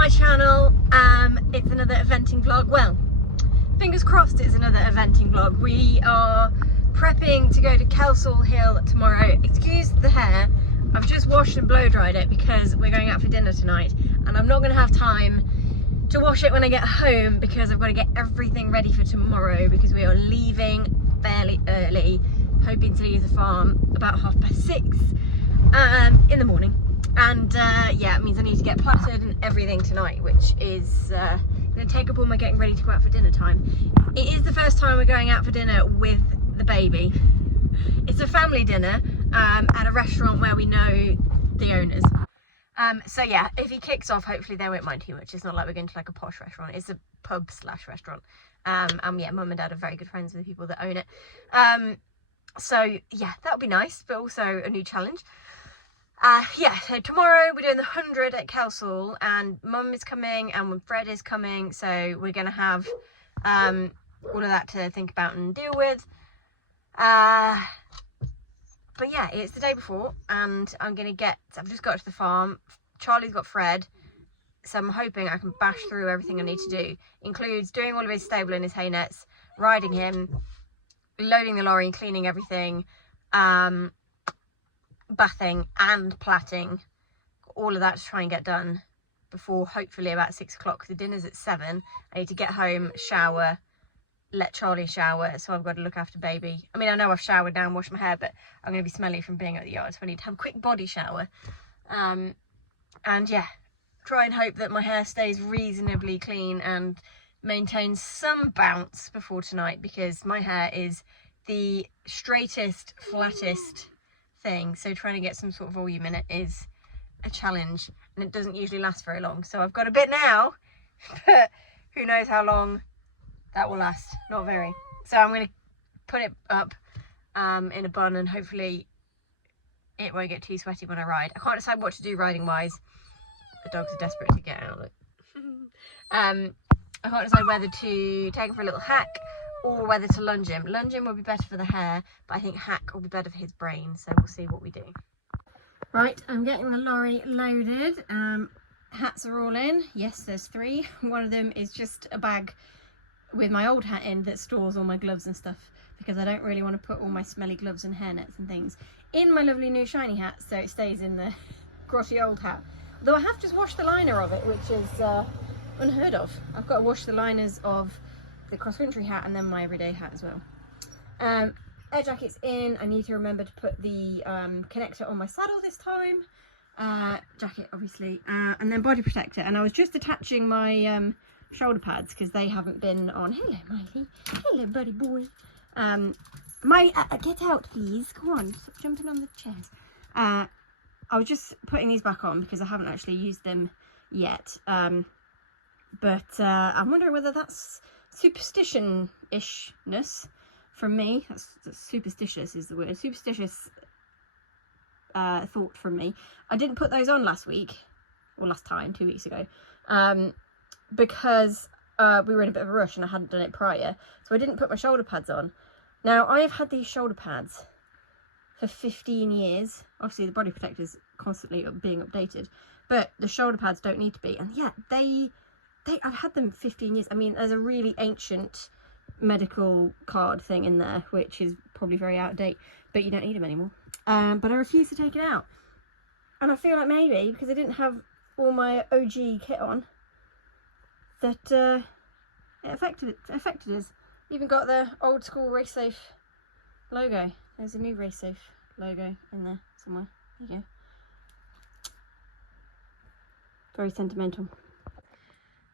my channel. It's another eventing vlog. Well, fingers crossed it's another eventing vlog. We are prepping to go to Kelsall Hill tomorrow. Excuse the hair, I've just washed and blow dried it because we're going out for dinner tonight and I'm not going to have time to wash it when I get home because I've got to get everything ready for tomorrow because we are leaving fairly early, hoping to leave the farm about 6:30 in the morning. And yeah, it means I need to get plaited and everything tonight, which is going to take up all my getting ready to go out for dinner time. It is the first time we're going out for dinner with the baby. It's a family dinner at a restaurant where we know the owners. So yeah, if he kicks off, hopefully they won't mind too much. It's not like we're going to like a posh restaurant. It's a pub / restaurant. And yeah, mum and dad are very good friends with the people that own it. So yeah, that'll be nice, but also a new challenge. Yeah, so tomorrow we're doing the 100 at Kelsall and mum is coming and Fred is coming. So we're going to have all of that to think about and deal with. But yeah, it's the day before and I've just got to the farm. Charlie's got Fred, so I'm hoping I can bash through everything I need to do. Includes doing all of his stable and his hay nets, riding him, loading the lorry, cleaning everything, bathing and plaiting. All of that to try and get done before hopefully about 6 o'clock. The dinner's at 7. I need to get home, shower, let Charlie shower, so I've got to look after baby. I mean, I know I've showered now and washed my hair, but I'm going to be smelly from being at the yard, so I need to have a quick body shower. And yeah, try and hope that my hair stays reasonably clean and maintains some bounce before tonight, because my hair is the straightest, flattest thing, so trying to get some sort of volume in it is a challenge, and it doesn't usually last very long. So I've got a bit now, but who knows how long that will last. Not very. So I'm going to put it up in a bun and hopefully it won't get too sweaty when I ride. I can't decide what to do riding wise. The dogs are desperate to get out. I can't decide whether to take him for a little hack or whether to lunge him. Lunging will be better for the hair, but I think hack will be better for his brain, so we'll see what we do. Right, I'm getting the lorry loaded. Hats are all in. Yes, there's 3. One of them is just a bag with my old hat in that stores all my gloves and stuff, because I don't really want to put all my smelly gloves and hairnets and things in my lovely new shiny hat, so it stays in the grotty old hat. Though I have just washed the liner of it, which is unheard of. I've got to wash the liners of the cross-country hat and then my everyday hat as well. Air jacket's in. I need to remember to put the connector on my saddle this time. Jacket obviously, and then body protector. And I was just attaching my shoulder pads because they haven't been on. Hello Miley, hello buddy boy. Miley, get out please, come on, stop jumping on the chairs. I was just putting these back on because I haven't actually used them yet, but I'm wondering whether that's superstition-ishness from me. That's superstitious is the word. Superstitious thought from me. I didn't put those on last week, or last time, 2 weeks ago, because we were in a bit of a rush and I hadn't done it prior, so I didn't put my shoulder pads on. Now, I have had these shoulder pads for 15 years. Obviously, the body protector is constantly being updated, but the shoulder pads don't need to be. And yeah, I've had them 15 years. I mean, there's a really ancient medical card thing in there, which is probably very out of date, but you don't need them anymore. But I refuse to take it out. And I feel like maybe, because I didn't have all my OG kit on, that it affected us. Even got the old school Race Safe logo. There's a new Race Safe logo in there somewhere. There you go. Very sentimental.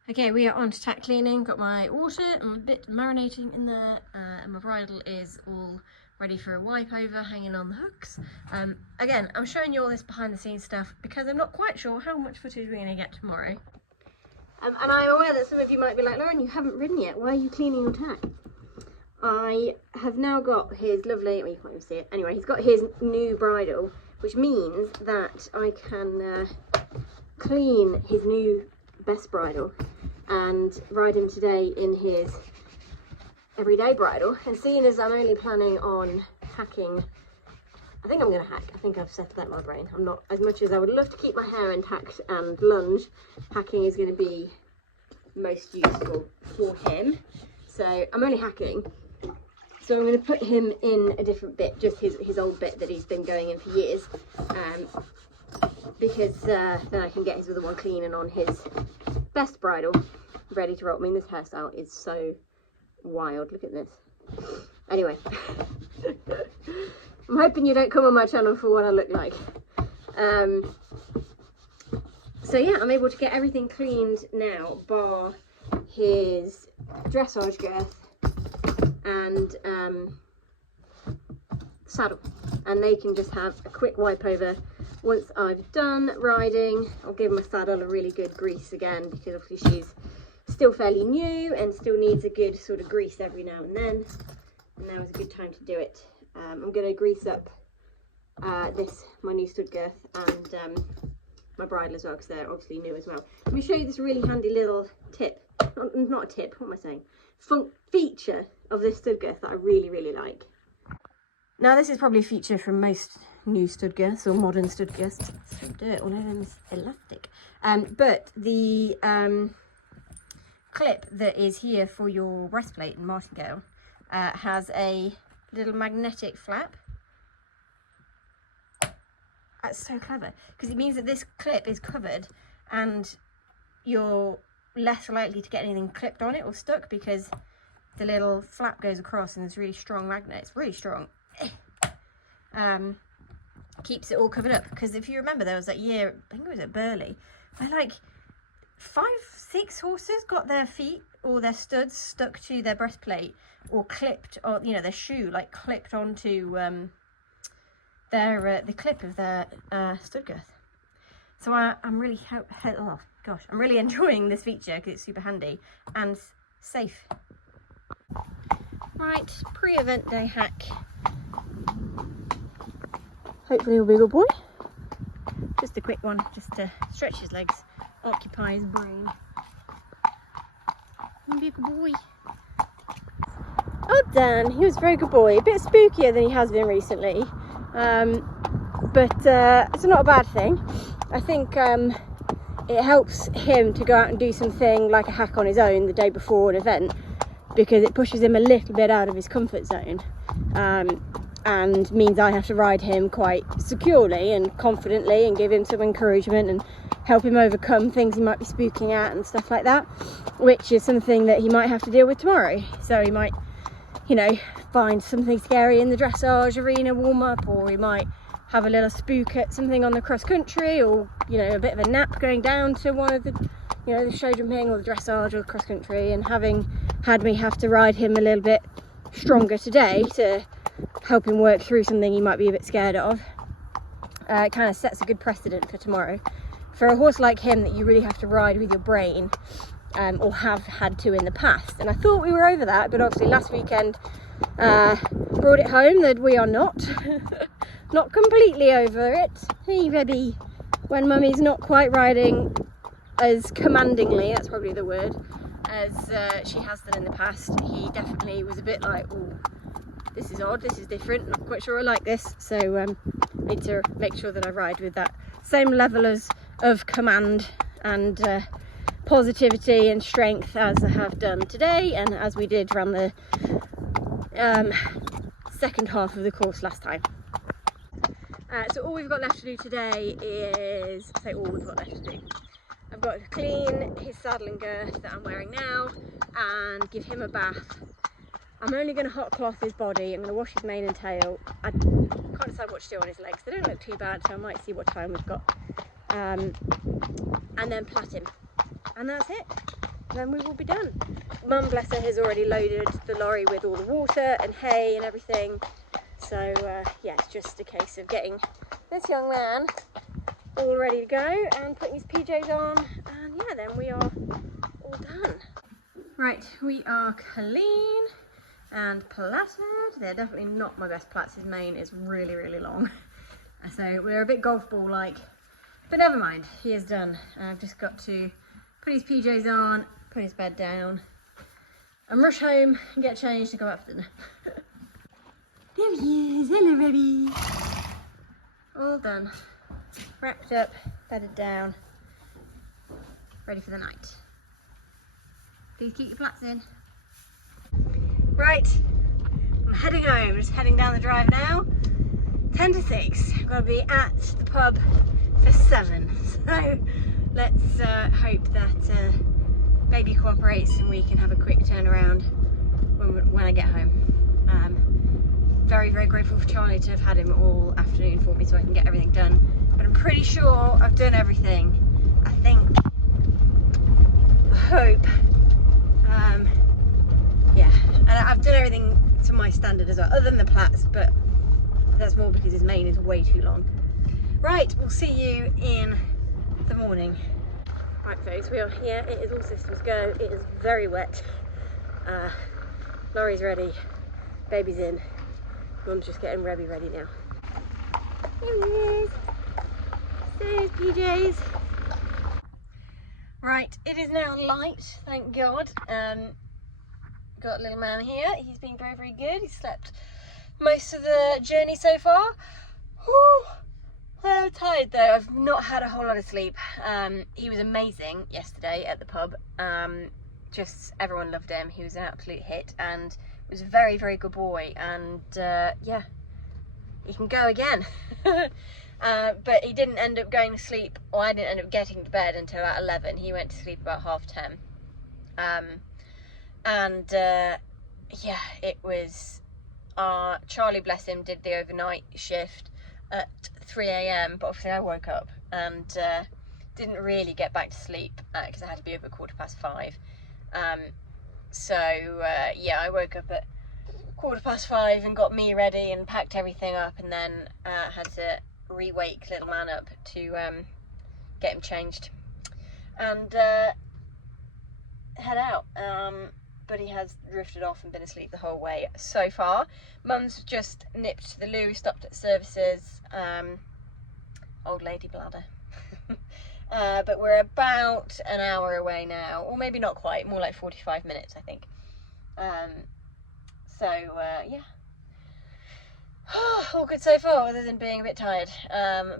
Okay, we are on to tack cleaning. Got my water, I'm a bit marinating in there, and my bridle is all ready for a wipe over, hanging on the hooks. Again, I'm showing you all this behind the scenes stuff because I'm not quite sure how much footage we're going to get tomorrow. And I'm aware that some of you might be like, Lauren, you haven't ridden yet, why are you cleaning your tack? I have now got his lovely, well, you can't even see it, anyway, he's got his new bridle, which means that I can clean his new best bridle and ride him today in his everyday bridle. And seeing as I'm only planning on packing I think I'm going to hack. I think I've settled that in my brain. I'm not, as much as I would love to keep my hair intact and lunge, hacking is going to be most useful for him. So I'm only hacking. So I'm going to put him in a different bit, just his old bit that he's been going in for years. Because then I can get his other one clean and on his best bridle, ready to roll. I mean, this hairstyle is so wild. Look at this. Anyway. I'm hoping you don't come on my channel for what I look like. So yeah, I'm able to get everything cleaned now, bar his dressage girth and saddle. And they can just have a quick wipe over. Once I've done riding, I'll give my saddle a really good grease again, because obviously she's still fairly new and still needs a good sort of grease every now and then. And now is a good time to do it. I'm going to grease up my new stud girth and my bridle as well, because they're obviously new as well. Let me show you this really handy little tip, not a tip, what am I saying? Feature of this stud girth that I really, really like. Now this is probably a feature from most new stud girths or modern stud girths. Some dirt all over this elastic. But the clip that is here for your breastplate and martingale has a little magnetic flap. That's so clever, because it means that this clip is covered and you're less likely to get anything clipped on it or stuck, because the little flap goes across and it's really strong magnet. It's really strong. Keeps it all covered up, because if you remember, there was that year, I think it was at Burley, where like 5-6 horses got their feet or their studs stuck to their breastplate, or clipped, or you know, their shoe like clipped onto the clip of their stud girth. So I'm really I'm really enjoying this feature, because it's super handy and safe. Right, pre-event day hack. Hopefully he'll be a good boy. Just a quick one, just to stretch his legs, occupy his brain. He'll be a good boy. Oh, Dan, he was a very good boy. A bit spookier than he has been recently, but it's not a bad thing. I think it helps him to go out and do something like a hack on his own the day before an event, because it pushes him a little bit out of his comfort zone, and means I have to ride him quite securely and confidently and give him some encouragement and help him overcome things he might be spooking at and stuff like that, which is something that he might have to deal with tomorrow. So he might, you know, find something scary in the dressage arena warm-up, or he might have a little spook at something on the cross country, or, you know, a bit of a nap going down to one of the, you know, the show jumping or the dressage or the cross country, and having had me have to ride him a little bit stronger today to help him work through something he might be a bit scared of, it kind of sets a good precedent for tomorrow. For a horse like him that you really have to ride with your brain, or have had to in the past, and I thought we were over that, but obviously last weekend brought it home that we are not not completely over it. Hey baby, when mummy's not quite riding as commandingly, that's probably the word, as she has done in the past, he definitely was a bit like, oh, this is odd, this is different, not quite sure I like this. So I need to make sure that I ride with that same level of command and positivity and strength as I have done today, and as we did around the second half of the course last time. So all we've got left to do today is, I say all we've got left to do, I've got to clean his saddle and girth that I'm wearing now and give him a bath. I'm only going to hot cloth his body. I'm going to wash his mane and tail. I can't decide what to do on his legs. They don't look too bad, so I might see what time we've got. And then plait him. And that's it. Then we will be done. Mum, bless her, has already loaded the lorry with all the water and hay and everything. So yeah, it's just a case of getting this young man all ready to go and putting his PJs on. And yeah, then we are all done. Right, we are clean and plaited. They're definitely not my best plaits. His mane is really, really long. So we're a bit golf ball like, but never mind, he is done. I've just got to put his PJs on, put his bed down, and rush home and get changed and go out for dinner. There he is, hello baby. all done. Wrapped up, bedded down, ready for the night. Please keep your flats in. Right, I'm heading home, just heading down the drive now. 10 to 6, I've got to be at the pub for 7. So let's hope that baby cooperates and we can have a quick turnaround when I get home. Very, very grateful for Charlie to have had him all afternoon for me so I can get everything done. But I'm pretty sure I've done everything. I think, I hope, yeah. And I've done everything to my standard as well, other than the plaits, but that's more because his mane is way too long. Right, we'll see you in the morning. Right folks, we are here. It is all systems go. It is very wet. Laurie's ready. Baby's in. Mum's just getting Rebby ready now. Here he is. There's PJs. Right, it is now light, thank God. Got little man here. He's been very, very good. He's slept most of the journey so far. Whew. I'm tired though. I've not had a whole lot of sleep. He was amazing yesterday at the pub. Just everyone loved him. He was an absolute hit and was a very, very good boy. And yeah, he can go again. But he didn't end up going to sleep, or I didn't end up getting to bed until about 11. He went to sleep about 10:30. Yeah, it was Charlie, bless him, did the overnight shift at 3 AM, but obviously I woke up and didn't really get back to sleep because I had to be up at 5:15. Yeah, I woke up at 5:15 and got me ready and packed everything up, and then had to re-wake little man up to get him changed and head out. But he has drifted off and been asleep the whole way so far. Mum's just nipped to the loo, stopped at services. Old lady bladder. But we're about an hour away now, or maybe not quite, more like 45 minutes I think. Yeah. All good so far, other than being a bit tired.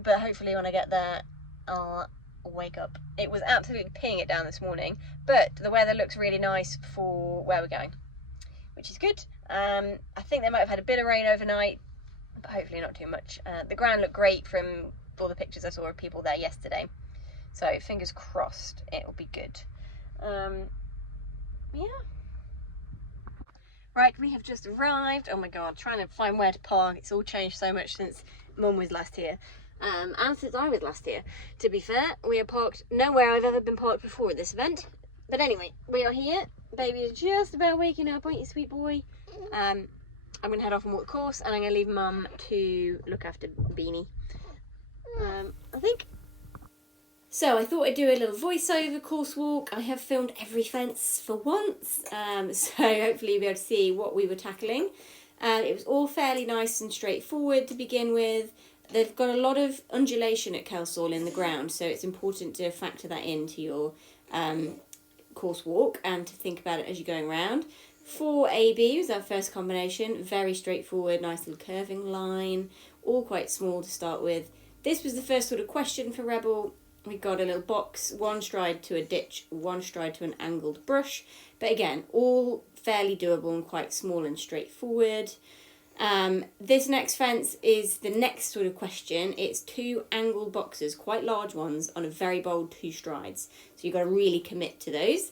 But hopefully when I get there, I'll wake up. It was absolutely peeing it down this morning, but the weather looks really nice for where we're going, which is good. I think they might have had a bit of rain overnight, but hopefully not too much. The ground looked great from all the pictures I saw of people there yesterday, so fingers crossed it will be good. Yeah. Right, we have just arrived. Oh my god, trying to find where to park. It's all changed so much since Mum was last here. And since I was last here. To be fair, we are parked nowhere I've ever been parked before at this event. But anyway, we are here. Baby is just about waking up, aren't you, sweet boy? I'm going to head off and walk the course, and I'm going to leave Mum to look after Beanie, I think. So I thought I'd do a little voiceover course walk. I have filmed every fence for once, so hopefully you'll be able to see what we were tackling. It was all fairly nice and straightforward to begin with. They've got a lot of undulation at Kelsall in the ground, so it's important to factor that into your course walk and to think about it as you're going around. 4AB was our first combination, very straightforward, nice little curving line, all quite small to start with. This was the first sort of question for Rebel. We got a little box, one stride to a ditch, one stride to an angled brush, but again, all fairly doable and quite small and straightforward. This next fence is the next sort of question. It's 2 angled boxes, quite large ones, on a very bold 2 strides. So you've got to really commit to those.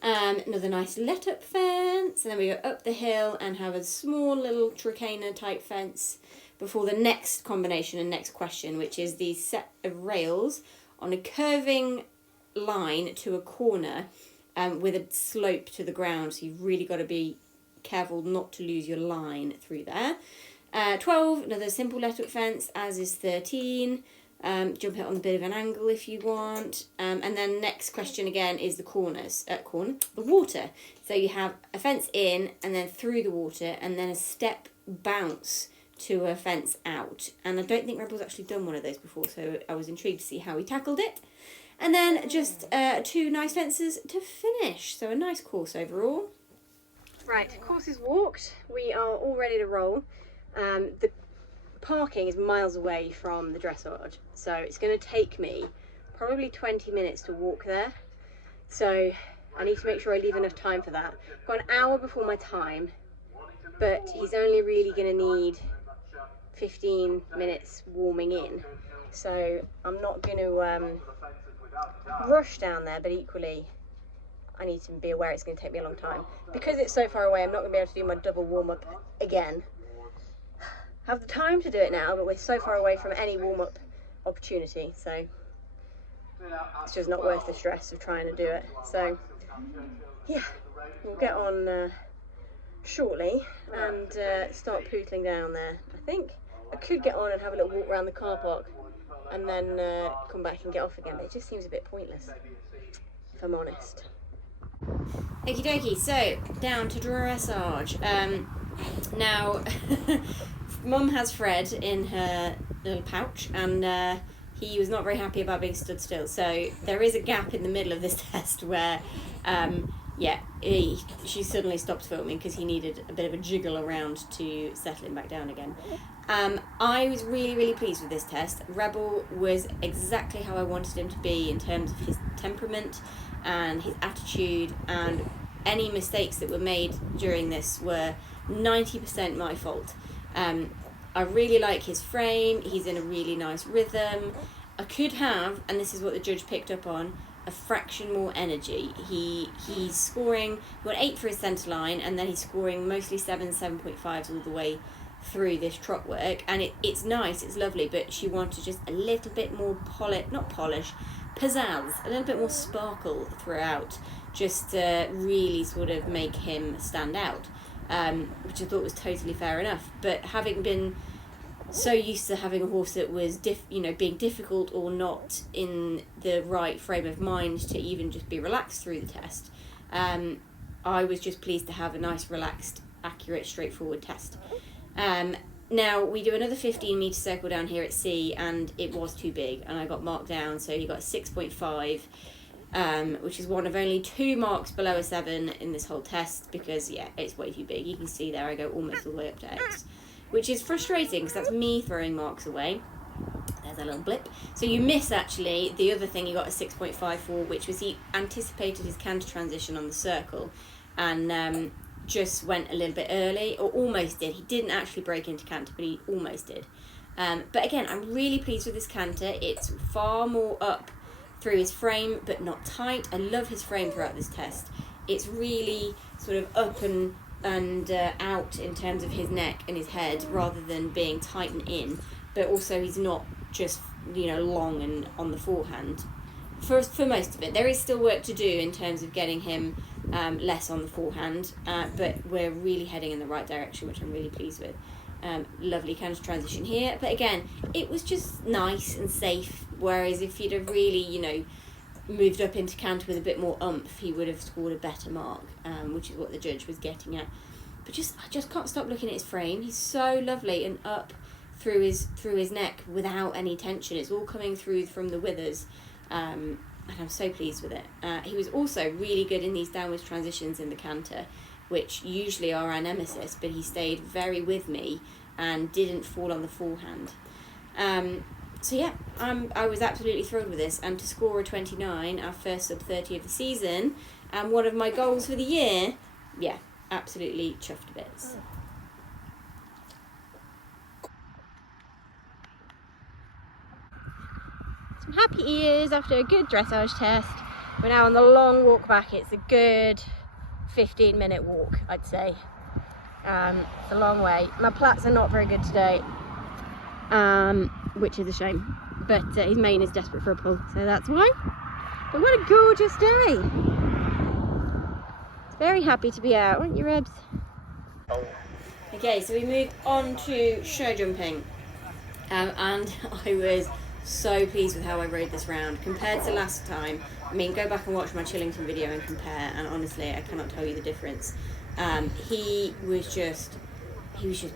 Another nice let-up fence, and then we go up the hill and have a small little tricana type fence before the next combination and next question, which is the set of rails on a curving line to a corner with a slope to the ground. So you've really got to be careful not to lose your line through there. 12, another simple let-up fence, as is 13. Jump it on a bit of an angle if you want. And then next question again is the the water. So you have a fence in and then through the water, and then a step bounce to a fence out. And I don't think Rebel's actually done one of those before, so I was intrigued to see how he tackled it. And then just 2 nice fences to finish. So a nice course overall. Right, course is walked. We are all ready to roll. The parking is miles away from the dressage, so it's going to take me probably 20 minutes to walk there. So I need to make sure I leave enough time for that. I've got an hour before my time, but he's only really going to need 15 minutes warming in. So I'm not going to rush down there, but equally I need to be aware it's going to take me a long time. Because it's so far away, I'm not going to be able to do my double warm-up again. I have the time to do it now, but we're so far away from any warm-up opportunity, so it's just not worth the stress of trying to do it. So yeah, we'll get on shortly and start pootling down there. I think I could get on and have a little walk around the car park and then come back and get off again, but it just seems a bit pointless, if I'm honest. Okie dokie, so down to dressage. Now, Mum has Fred in her little pouch, and he was not very happy about being stood still. So there is a gap in the middle of this test where, she suddenly stopped filming because he needed a bit of a jiggle around to settle him back down again. I was really, really pleased with this test. Rebel was exactly how I wanted him to be in terms of his temperament and his attitude, and any mistakes that were made during this were 90% my fault. I really like his frame, he's in a really nice rhythm. I could have, and this is what the judge picked up on, a fraction more energy. He's scoring, he got 8 for his centre line, and then he's scoring mostly 7.5s all the way through this trot work, and it's nice, it's lovely, but she wanted just a little bit more pizzazz, a little bit more sparkle throughout, just to really sort of make him stand out, which I thought was totally fair enough. But having been so used to having a horse that was being difficult or not in the right frame of mind to even just be relaxed through the test, I was just pleased to have a nice, relaxed, accurate, straightforward test. Now we do another 15 metre circle down here at C, and it was too big and I got marked down, so he got 6.5, which is one of only 2 marks below a 7 in this whole test, because it's way too big. You can see there I go almost all the way up to X, which is frustrating because that's me throwing marks away. There's a little blip. So you miss actually the other thing he got a 6.5 for, which was he anticipated his canter transition on the circle and just went a little bit early, or almost did. He didn't actually break into canter, but he almost did. But again, I'm really pleased with this canter. It's far more up through his frame, but not tight. I love his frame throughout this test. It's really sort of up and out in terms of his neck and his head, rather than being tight and in. But also he's not just long and on the forehand. For most of it, there is still work to do in terms of getting him less on the forehand, but we're really heading in the right direction, which I'm really pleased with. Lovely canter transition here, but again, it was just nice and safe, whereas if he'd have really moved up into canter with a bit more oomph, he would have scored a better mark, which is what the judge was getting at. But I just can't stop looking at his frame. He's so lovely and up through his neck without any tension. It's all coming through from the withers, and I'm so pleased with it. He was also really good in these downwards transitions in the canter, which usually are our nemesis, but he stayed very with me and didn't fall on the forehand. I was absolutely thrilled with this, and to score a 29, our first sub 30 of the season, and one of my goals for the year, absolutely chuffed to bits. Some happy ears after a good dressage test. We're now on the long walk back. It's a good 15-minute walk, I'd say. It's a long way. My plats are not very good today, which is a shame, but his mane is desperate for a pull, so that's why. But what a gorgeous day. It's very happy to be out, aren't you, Rebs? Okay, so we move on to show jumping, and I was so pleased with how I rode this round compared to last time. I mean, go back and watch my Chillington video and compare, and honestly I cannot tell you the difference. He was just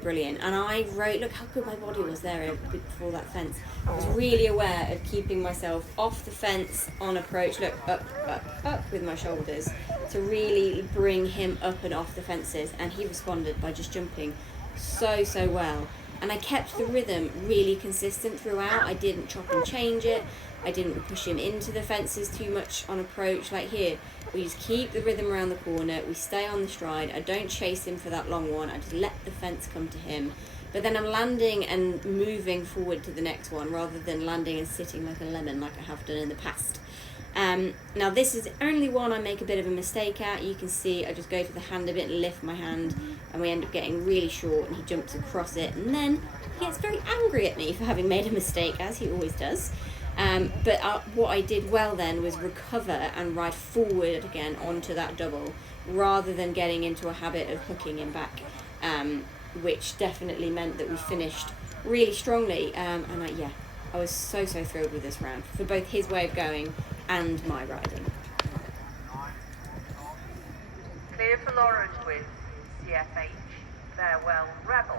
brilliant, and I rode, look how good my body was there before that fence. I was really aware of keeping myself off the fence on approach, look, up with my shoulders, to really bring him up and off the fences, and he responded by just jumping so well. and I kept the rhythm really consistent throughout. I didn't chop and change it. I didn't push him into the fences too much on approach. Like here, we just keep the rhythm around the corner, we stay on the stride, I don't chase him for that long one, I just let the fence come to him. But then I'm landing and moving forward to the next one rather than landing and sitting like a lemon like I have done in the past. Now this is the only one I make a bit of a mistake at. You can see I just go for the hand a bit and lift my hand, and we end up getting really short, and he jumps across it, and then he gets very angry at me for having made a mistake, as he always does. But what I did well then was recover and ride forward again onto that double, rather than getting into a habit of hooking him back, which definitely meant that we finished really strongly. And I was so thrilled with this round, for both his way of going and my riding. Clear for Lawrence with CFH, farewell Rebel.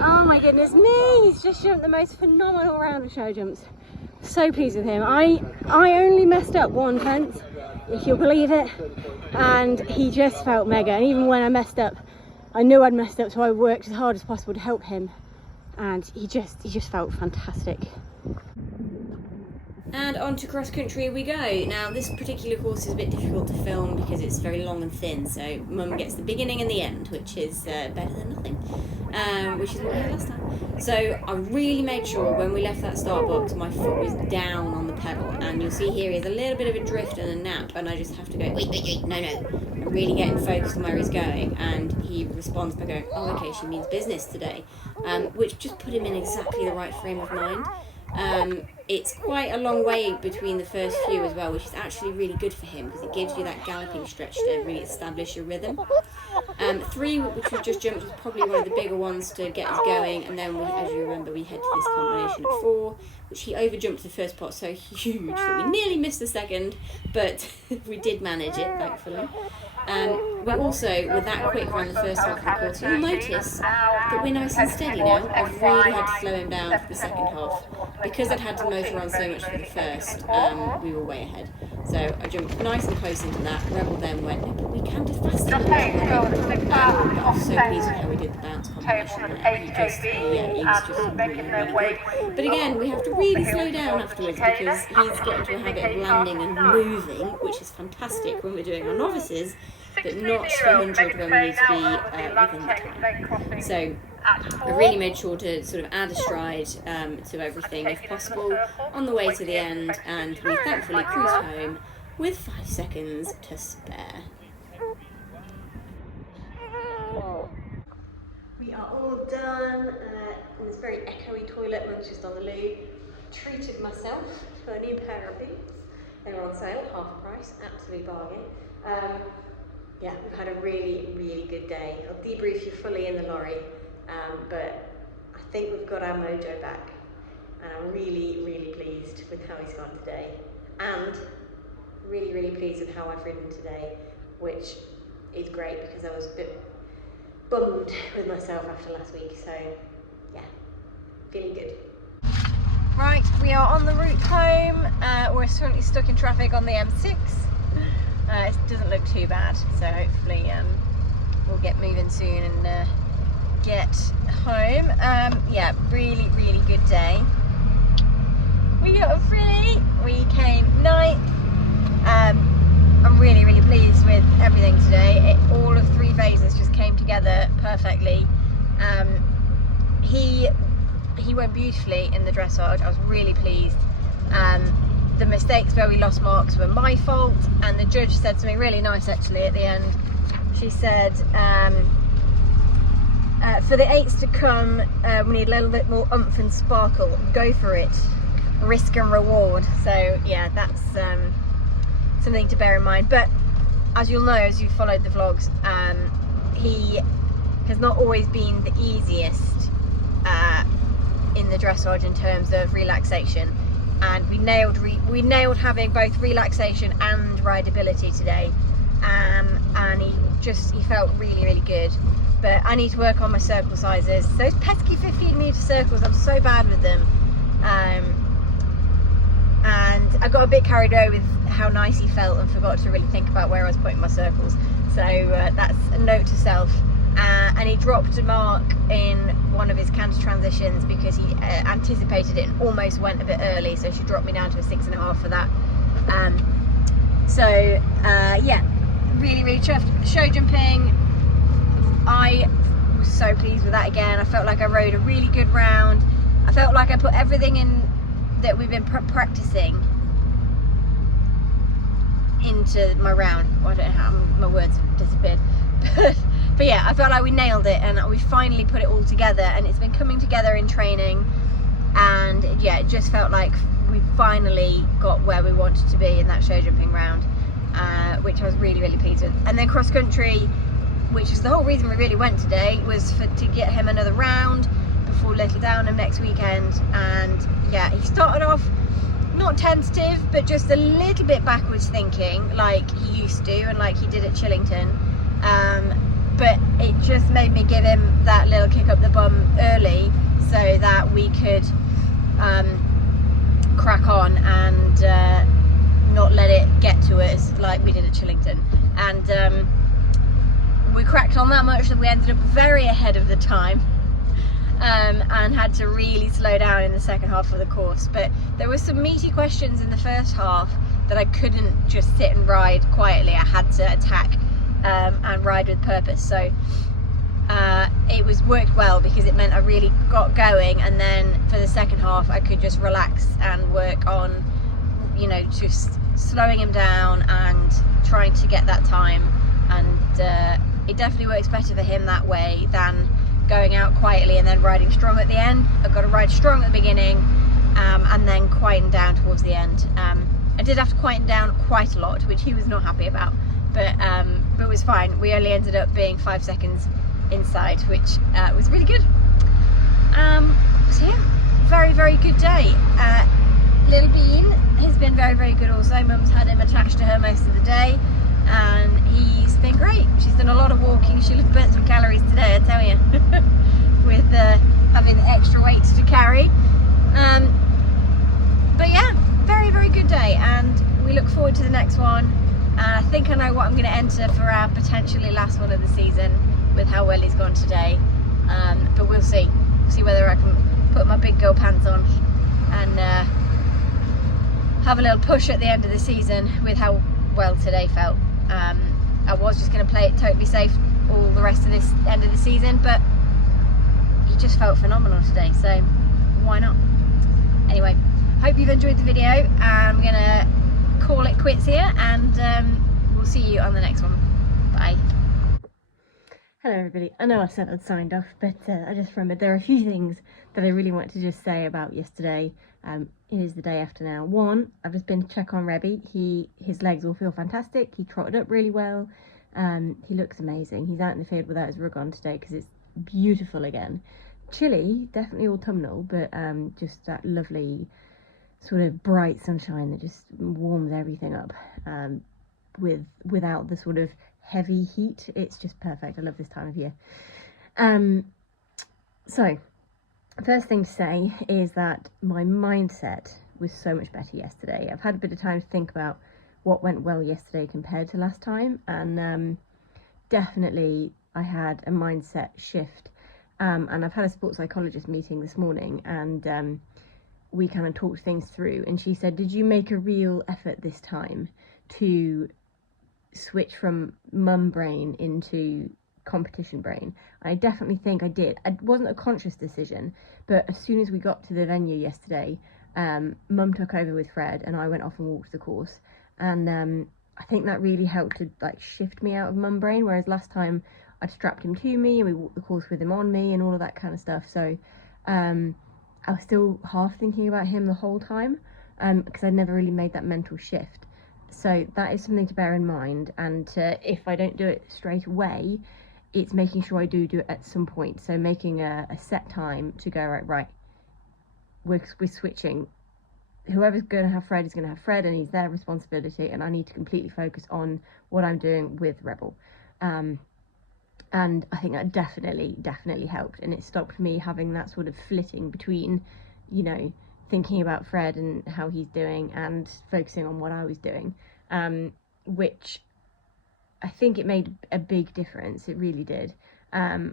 Oh my goodness me, he's just jumped the most phenomenal round of show jumps. So pleased with him. I only messed up one fence, if you'll believe it, and he just felt mega. And even when I messed up, I knew I'd messed up, so I worked as hard as possible to help him, and he just felt fantastic. And on to cross country we go. Now this particular course is a bit difficult to film because it's very long and thin, so Mum gets the beginning and the end, which is better than nothing, which is what we had last time. So I really made sure when we left that start box my foot was down on the pedal, and you'll see here is a little bit of a drift and a nap, and I just have to go, wait, no, and really get him focused on where he's going, and he responds by going, oh okay, she means business today, which just put him in exactly the right frame of mind. It's quite a long way between the first few as well, which is actually really good for him because it gives you that galloping stretch to really establish your rhythm. 3, which we just jumped, was probably one of the bigger ones to get us going, and then as you remember, we head to this combination at 4, which he overjumped the first pot so huge that we nearly missed the second, but we did manage it, thankfully. We also were that quick around the first half of the course. You'll notice that we're nice and steady now. I've really had to slow him down for the second half. Because I'd had to motor on so much for the first, we were way ahead. So I jumped nice and close into that. Rebel then went, no, but we can do faster than that. But I was so pleased with how we did the bounce combination there. He was just really good. But again, we have to really slow down afterwards because he's got into a habit of landing and moving, which is fantastic when we're doing our novices, but not 200 when we need to be within the time. So I really made sure to sort of add a stride to everything if possible on the way to the end, and we thankfully cruised home with 5 seconds to spare. We are all done in this very echoey toilet. Mum's just on the loo. Treated myself to a new pair of boots. They were on sale, half price, absolute bargain. Yeah, we've had a really good day. I'll debrief you fully in the lorry, but I think we've got our mojo back, and I'm really pleased with how he's gone today, and really pleased with how I've ridden today, which is great because I was a bit bummed with myself after last week. So yeah, feeling good. Right, we are on the route home. We're currently stuck in traffic on the M6. It doesn't look too bad, so hopefully we'll get moving soon and get home. Yeah, really good day. We got free. We came 9th. I'm really pleased with everything today. All of 3 phases just came together perfectly. He went beautifully in the dressage. I was really pleased. The mistakes where we lost marks were my fault, and the judge said something really nice actually at the end. She said, for the 8s to come, we need a little bit more oomph and sparkle. Go for it. Risk and reward. So yeah, that's something to bear in mind. But as you'll know, as you've followed the vlogs, he has not always been the easiest in the dressage in terms of relaxation. And we nailed having both relaxation and rideability today, and he felt really good. But I need to work on my circle sizes. Those pesky 15-metre circles, I'm so bad with them, and I got a bit carried away with how nice he felt and forgot to really think about where I was putting my circles. So that's a note to self. and he dropped a mark in one of his canter transitions because he anticipated it and almost went a bit early, so she dropped me down to a 6.5 for that. Yeah, really chuffed. Show jumping, I was so pleased with that again. I felt like I rode a really good round. I felt like I put everything in that we've been practicing into my round. Well, I don't know how, my words have disappeared. But yeah, I felt like we nailed it and we finally put it all together, and it's been coming together in training, and yeah, it just felt like we finally got where we wanted to be in that show jumping round, which I was really pleased with. And then cross country, which is the whole reason we really went today, was to get him another round before Little Downham next weekend. And yeah, he started off not tentative, but just a little bit backwards thinking, like he used to and like he did at Chillington. But it just made me give him that little kick up the bum early so that we could crack on and not let it get to us like we did at Chillington. And we cracked on that much that we ended up very ahead of the time, and had to really slow down in the second half of the course. But there were some meaty questions in the first half that I couldn't just sit and ride quietly. I had to attack and ride with purpose. So it was worked well because it meant I really got going, and then for the second half I could just relax and work on, you know, just slowing him down and trying to get that time. And it definitely works better for him that way than going out quietly and then riding strong at the end. I've got to ride strong at the beginning, and then quieten down towards the end. I did have to quieten down quite a lot, which he was not happy about, but it was fine. We only ended up being 5 seconds inside, which was really good. So yeah, very good day. Little Bean has been very good also. Mum's had him attached to her most of the day, and he's been great. She's done a lot of walking. She'll have burnt some calories today, I tell you, with having the extra weights to carry. But yeah, very good day, and we look forward to the next one. I think I know what I'm going to enter for our potentially last one of the season with how well he's gone today. But we'll see whether I can put my big girl pants on and have a little push at the end of the season with how well today felt. I was just going to play it totally safe all the rest of this end of the season, but he just felt phenomenal today, so why not? Anyway, hope you've enjoyed the video. I'm going to call it quits here, and we'll see you on the next one. Bye. Hello everybody. I know I said I'd signed off, but I just remembered there are a few things that I really want to just say about yesterday. It is the day after now. One, I've just been to check on Rebby. His legs all feel fantastic. He trotted up really well. He looks amazing. He's out in the field without his rug on today because it's beautiful again. Chilly, definitely autumnal, but just that lovely sort of bright sunshine that just warms everything up, without the sort of heavy heat. It's just perfect. I love this time of year. So first thing to say is that my mindset was so much better yesterday. I've had a bit of time to think about what went well yesterday compared to last time, and definitely I had a mindset shift, and I've had a sports psychologist meeting this morning, and we kind of talked things through, and she said, did you make a real effort this time to switch from mum brain into competition brain? I definitely think I did. It wasn't a conscious decision, but as soon as we got to the venue yesterday, mum took over with Fred and I went off and walked the course, and I think that really helped to like shift me out of mum brain, whereas last time I'd strapped him to me and we walked the course with him on me and all of that kind of stuff. So I was still half thinking about him the whole time, because I'd never really made that mental shift. So that is something to bear in mind, and if I don't do it straight away, it's making sure I do it at some point. So making a set time to go, right, we're switching. Whoever's going to have Fred is going to have Fred, and he's their responsibility, and I need to completely focus on what I'm doing with Rebel. And I think that definitely helped, and it stopped me having that sort of flitting between, you know, thinking about Fred and how he's doing and focusing on what I was doing, which I think it made a big difference. It really did. Yeah,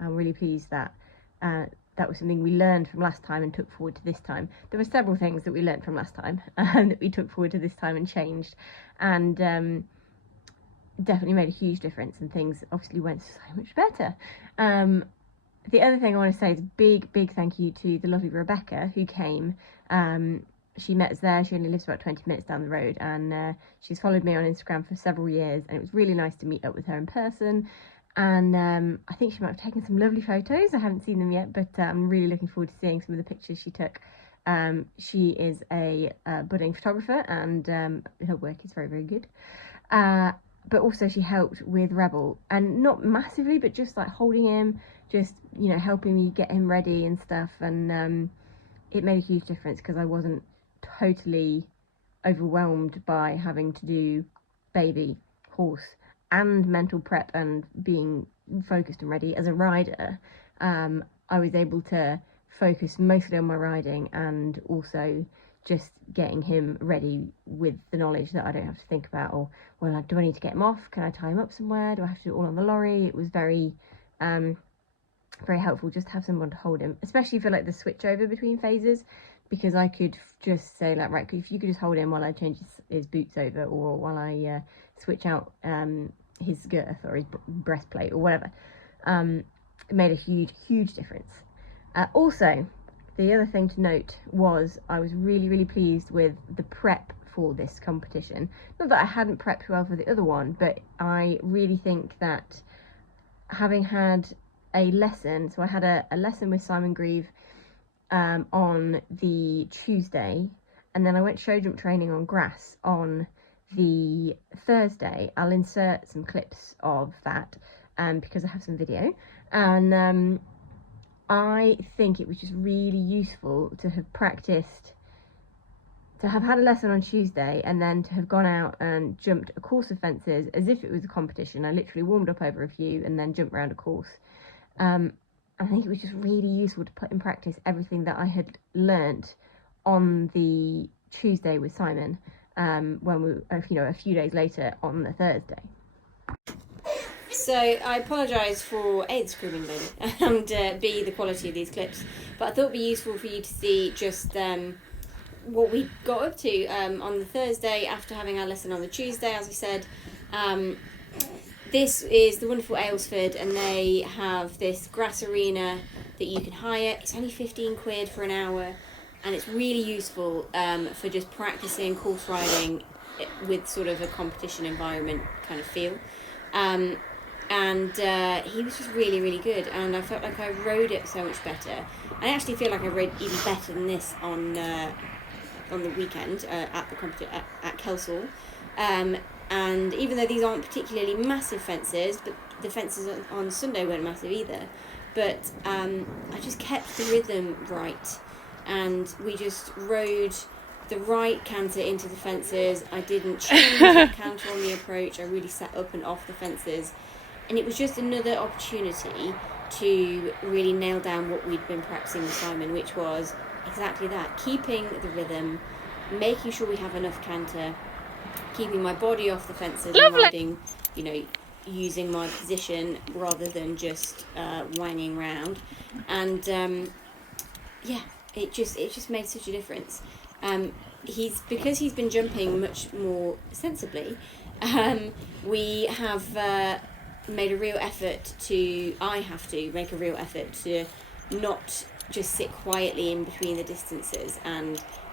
I'm really pleased that that was something we learned from last time and took forward to this time. There were several things that we learned from last time that we took forward to this time and changed, and definitely made a huge difference, and things obviously went so much better. The other thing I want to say is a big thank you to the lovely Rebecca who came. She met us there. She only lives about 20 minutes down the road, and she's followed me on Instagram for several years, and it was really nice to meet up with her in person. And I think she might have taken some lovely photos. I haven't seen them yet, but I'm really looking forward to seeing some of the pictures she took. She is a budding photographer, and her work is very good. But also she helped with Rebel, and not massively, but just like holding him, just, you know, helping me get him ready and stuff. And it made a huge difference because I wasn't totally overwhelmed by having to do baby, horse, and mental prep and being focused and ready as a rider. I was able to focus mostly on my riding and also just getting him ready with the knowledge that I don't have to think about, or, well, do I need to get him off? Can I tie him up somewhere? Do I have to do it all on the lorry? It was very helpful just to have someone to hold him, especially for like the switch over between phases, because I could just say like, right, if you could just hold him while I change his boots over, or while I switch out his girth or his breastplate or whatever. It made a huge difference. Also, the other thing to note was I was really pleased with the prep for this competition. Not that I hadn't prepped well for the other one, but I really think that having had a lesson, so I had a lesson with Simon Grieve on the Tuesday, and then I went show jump training on grass on the Thursday. I'll insert some clips of that because I have some video, and I think it was just really useful to have practiced, to have had a lesson on Tuesday and then to have gone out and jumped a course of fences as if it was a competition. I literally warmed up over a few and then jumped around a course. I think it was just really useful to put in practice everything that I had learnt on the Tuesday with Simon, when we, a few days later on the Thursday. So I apologise for A, the screaming baby, and B, the quality of these clips, but I thought it would be useful for you to see just what we got up to on the Thursday after having our lesson on the Tuesday. As I said, this is the wonderful Aylesford, and they have this grass arena that you can hire. It's only 15 quid for an hour, and it's really useful for just practicing course riding with sort of a competition environment kind of feel. And he was just really good, and I felt like I rode it so much better. I actually feel like I rode even better than this on the weekend at the at Kelsall. And even though these aren't particularly massive fences, but the fences on Sunday weren't massive either, but I just kept the rhythm right, and we just rode the right canter into the fences. I didn't change that canter on the approach. I really sat up and off the fences, and it was just another opportunity to really nail down what we'd been practicing with Simon, which was exactly that, keeping the rhythm, making sure we have enough canter, keeping my body off the fences. Lovely. And riding, using my position rather than just whining around. And it just made such a difference. Because he's been jumping much more sensibly, we have made a real effort I have to make a real effort to not just sit quietly in between the distances,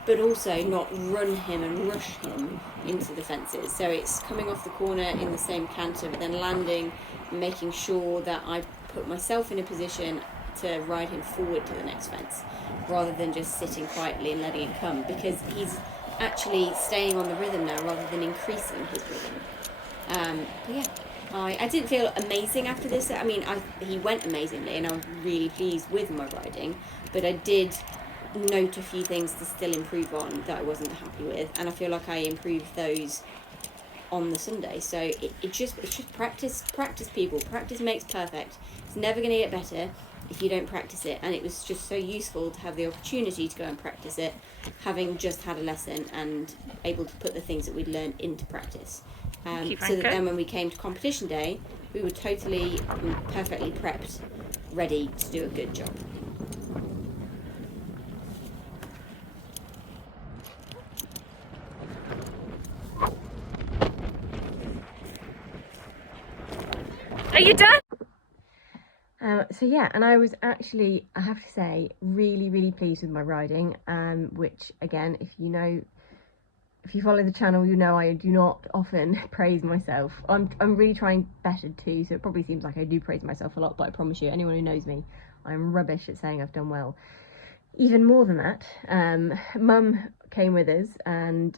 but also not run him and rush him into the fences. So it's coming off the corner in the same canter, but then landing, making sure that I put myself in a position to ride him forward to the next fence, rather than just sitting quietly and letting it come, because he's actually staying on the rhythm now rather than increasing his rhythm. But yeah, I didn't feel amazing after this. I mean, he went amazingly, and I was really pleased with my riding, but I did note a few things to still improve on that I wasn't happy with, and I feel like I improved those on the Sunday. So it's just practice, people. Practice makes perfect. It's never going to get better if you don't practice it, and it was just so useful to have the opportunity to go and practice it, having just had a lesson and able to put the things that we'd learned into practice. So that then when we came to competition day, we were totally perfectly prepped, ready to do a good job. Are you done? So yeah, and I was actually, I have to say, really pleased with my riding, which again, if you follow the channel, you know I do not often praise myself. I'm really trying better too, so it probably seems like I do praise myself a lot, but I promise you, anyone who knows me, I'm rubbish at saying I've done well. Even more than that, Mum came with us and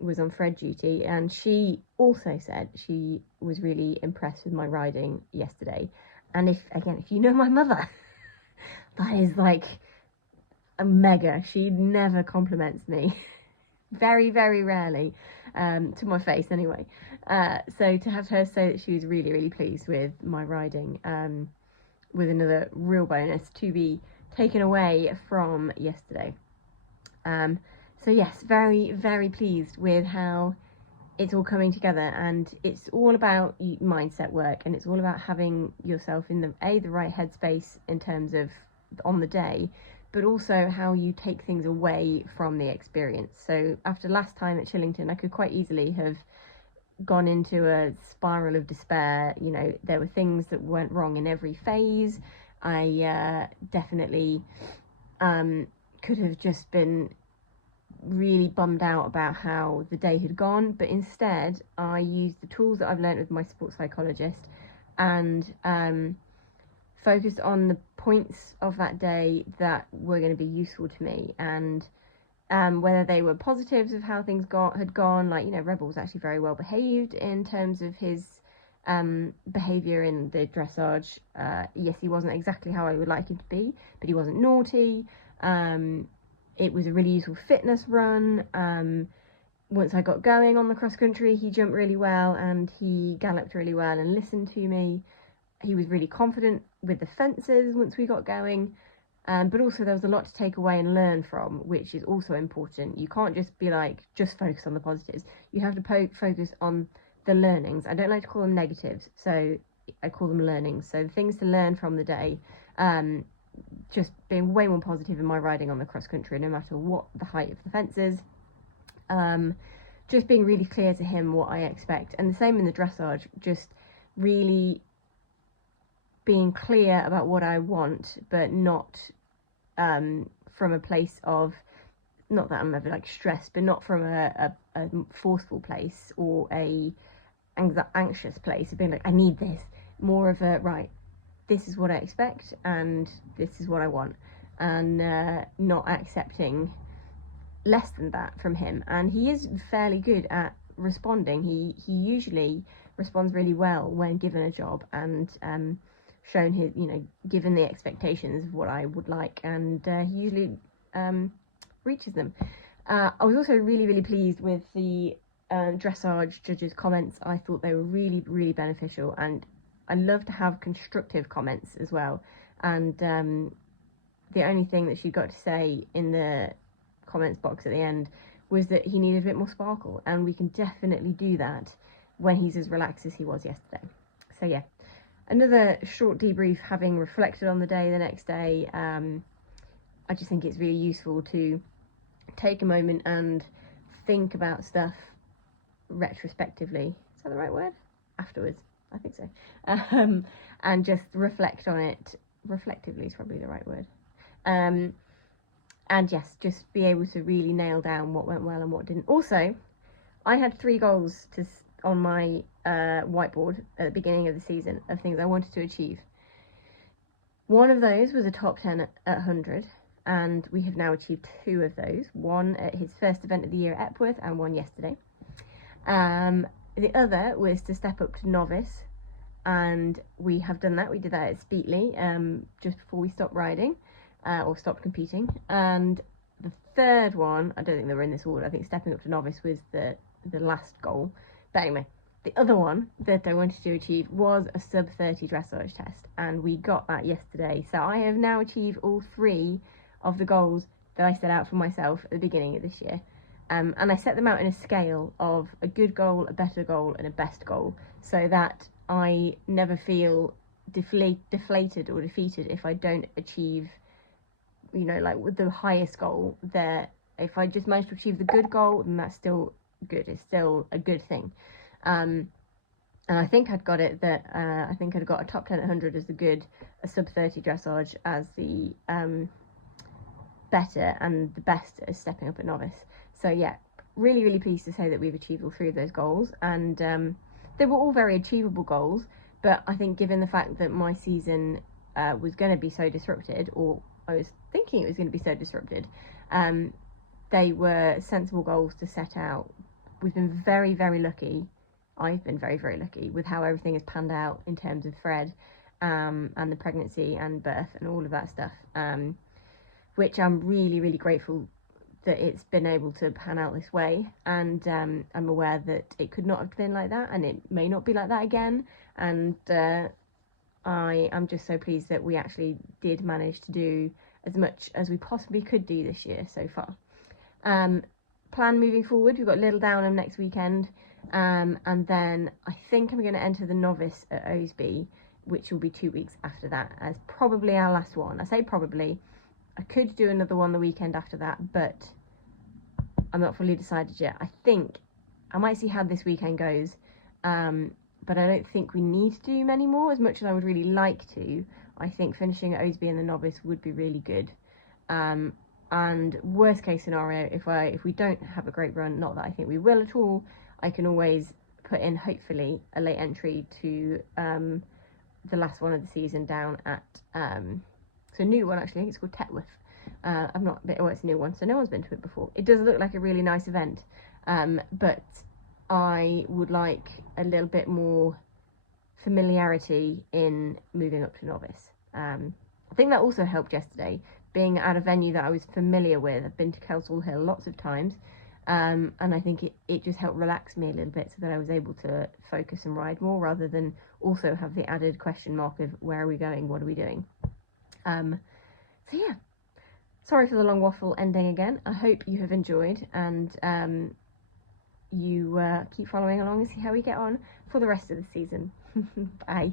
was on Fred duty, and she also said she was really impressed with my riding yesterday. And if you know my mother, that is like a mega. She never compliments me. Very rarely, to my face anyway. So to have her say that she was really pleased with my riding was another real bonus to be taken away from yesterday. So yes, very pleased with how it's all coming together, and it's all about mindset work, and it's all about having yourself in the right headspace in terms of on the day, but also how you take things away from the experience. So after last time at Chillington, I could quite easily have gone into a spiral of despair. You know, there were things that went wrong in every phase. I definitely could have just been really bummed out about how the day had gone, but instead I used the tools that I've learned with my sports psychologist and focused on the points of that day that were going to be useful to me, and whether they were positives of how things had gone, like, you know, Rebel was actually very well behaved in terms of his behaviour in the dressage. Yes, he wasn't exactly how I would like him to be, but he wasn't naughty. It was a really useful fitness run. Once I got going on the cross country, he jumped really well and he galloped really well and listened to me. He was really confident with the fences once we got going. But also there was a lot to take away and learn from, which is also important. You can't just be like, just focus on the positives. You have to focus on the learnings. I don't like to call them negatives, so I call them learnings. So the things to learn from the day. Just being way more positive in my riding on the cross country, no matter what the height of the fence is. Just being really clear to him what I expect, and the same in the dressage, just really being clear about what I want, but not from a place of, not that I'm ever like stressed, but not from a forceful place or a anxious place of being like, I need this. More of a, right, this is what I expect and this is what I want, and not accepting less than that from him. And he is fairly good at responding. He usually responds really well when given a job and shown his, you know, given the expectations of what I would like, and he usually reaches them. I was also really pleased with the dressage judges' comments. I thought they were really beneficial, and I love to have constructive comments as well. And the only thing that she got to say in the comments box at the end was that he needed a bit more sparkle, and we can definitely do that when he's as relaxed as he was yesterday. So yeah, another short debrief, having reflected on the day the next day. I just think it's really useful to take a moment and think about stuff retrospectively. Is that the right word? Afterwards. I think so. And just reflect on it. Reflectively is probably the right word. And yes, just be able to really nail down what went well and what didn't. Also, I had 3 goals on my whiteboard at the beginning of the season of things I wanted to achieve. One of those was a top 10 at 100, and we have now achieved 2 of those. One at his first event of the year at Epworth and one yesterday. The other was to step up to novice, and we have done that. We did that at Speetley just before we stopped riding, or stopped competing. And the third one, I don't think they were in this order. I think stepping up to novice was the last goal. But anyway, the other one that I wanted to achieve was a sub 30 dressage test, and we got that yesterday. So I have now achieved all 3 of the goals that I set out for myself at the beginning of this year. And I set them out in a scale of a good goal, a better goal, and a best goal, so that I never feel deflated or defeated if I don't achieve, you know, like with the highest goal there. If I just manage to achieve the good goal, then that's still good. It's still a good thing. And I think I'd got it that I think I'd got a top 10 at 100 as the good, a sub 30 dressage as the better, and the best as stepping up at novice. So yeah, really pleased to say that we've achieved all 3 of those goals, and they were all very achievable goals. But I think given the fact that my season was going to be so disrupted, or I was thinking it was going to be so disrupted, they were sensible goals to set out. We've been very lucky. I've been very lucky with how everything has panned out in terms of Fred and the pregnancy and birth and all of that stuff, which I'm really grateful that it's been able to pan out this way. And I'm aware that it could not have been like that, and it may not be like that again. And I am just so pleased that we actually did manage to do as much as we possibly could do this year so far. Plan moving forward, we've got Little Downham next weekend, and then I think I'm going to enter the novice at Osby, which will be 2 weeks after that, as probably our last one. I say probably. I could do another one the weekend after that, but I'm not fully decided yet. I think I might see how this weekend goes, but I don't think we need to do many more, as much as I would really like to. I think finishing at Osby in the novice would be really good. And worst case scenario, if we don't have a great run, not that I think we will at all, I can always put in, hopefully, a late entry to the last one of the season down at it's a new one actually. I think it's called Tetworth. I've not been, it's a new one, so no one's been to it before. It does look like a really nice event, but I would like a little bit more familiarity in moving up to novice. I think that also helped yesterday, being at a venue that I was familiar with. I've been to Kelsall Hill lots of times, and I think it just helped relax me a little bit, so that I was able to focus and ride more, rather than also have the added question mark of where are we going, what are we doing. So yeah, sorry for the long waffle ending again. I hope you have enjoyed, and you keep following along and see how we get on for the rest of the season. Bye.